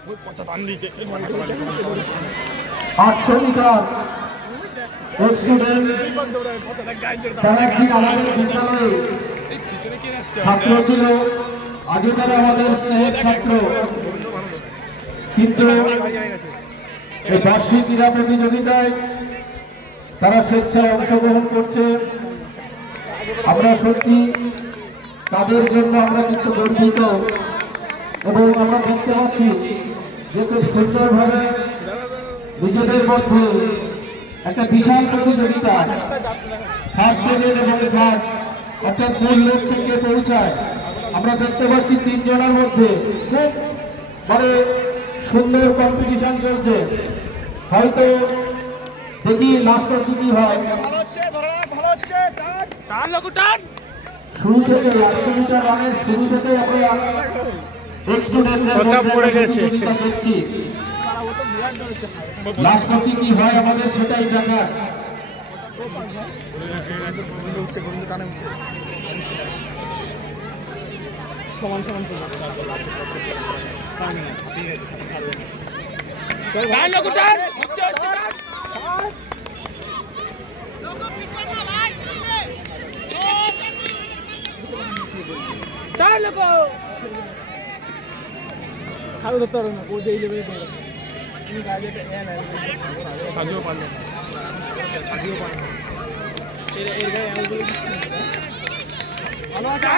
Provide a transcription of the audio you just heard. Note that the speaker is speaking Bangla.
800 মিটার স্টুডেন্ট তারা কি আমাদের বিদ্যালয়ে ছাত্র ছিল, আগে তারা আমাদের স্নেহের ছাত্র, কিন্তু এই বার্ষিক ক্রীড়া প্রতিযোগিতায় তারা স্বেচ্ছায় অংশগ্রহণ করছে। আমরা সত্যি তাদের জন্য আমরা কিন্তু গর্বিত এবং আমরা দেখতে পাচ্ছি যে খুব সুন্দরভাবে নিজেদের মধ্যে একটা বিশাল প্রতিযোগিতা ফার্স্ট সেকেন্ড এবং থার্ড অর্থাৎ মূল লক্ষ্যে পৌঁছায়। আমরা দেখতে পাচ্ছি 3 জনের মধ্যে খুব সুন্দর কম্পিটিশন চলছে। হয়তো দেখি লাস্ট অব্দি কি হয়। শুরু থেকে 800 মিটার রানের শুরু থেকে আমরা দেখছি, লাস্ট অব্দি কি হয় আমাদের সেটাই দেখার। সমান সমান খাওয়া ধরতে পারো না, যে এই লেভেলে তুমি গাড়িটা সাজিও পারলো সাজিও পারলো এর গায়ে ভালো আছে।